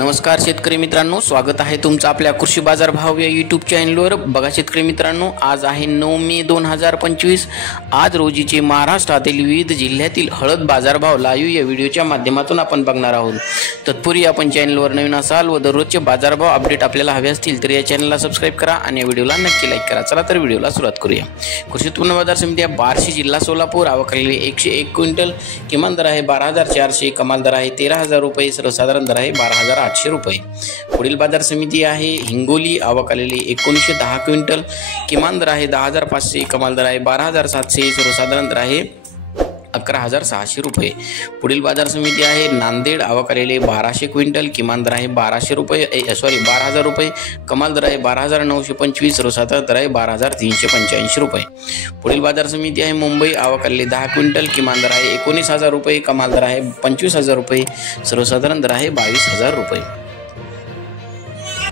नमस्कार शेतकरी मित्रांनो, स्वागत आहे तुमचं आपल्या कृषी बाजार भाव या यूट्यूब चॅनलवर। बघा शेतकरी मित्रांनो, आज आहे 9 मे 2025। आज रोजीचे महाराष्ट्रातील विविध जिल्ह्यातील हळद बाजारभाव लाईव्ह या व्हिडिओच्या माध्यमातून आपण बघणार आहोत। तत्पूर्वी आपण चॅनलवर नवीन असाल व दररोजचे बाजारभाव अपडेट आपल्याला हवे असतील तर या चॅनलला सबस्क्राइब करा आणि या व्हिडिओला नक्की लाईक करा। चला तर व्हिडिओला सुरुवात करूया। कृषी उत्पन्न बाजार समिती बार्शी जिल्हा सोलापूर, आवक आलेली 101 क्विंटल, किमान दर आहे 12,400, कमाल दर आहे 13,000 रुपये, सर्वसाधारण दर आहे 12,800 रुपये। पुढील बाजार समिती आहे हिंगोली, आवक आलेली 1910 क्विंटल, किमान दर आहे 10,500, कमाल दर आहे 12,700, सर्वसाधारण दर आहे 11,600 रुपये। पुढील बाजार समिती आहे नांदेड, आवक आलेली 1200 क्विंटल, किमान दर आहे 1200 रुपये 12,000 रुपये, कमाल दर आहे 12,925, सर्वसाधारण दर आहे 12,385 रुपये। पुढील बाजार समिती आहे मुंबई, आवक आलेली 10 क्विंटल, किमान दर आहे 19,000 रुपये, कमाल दर आहे 25,000 रुपये, सर्वसाधारण दर आहे 22,000 रुपये।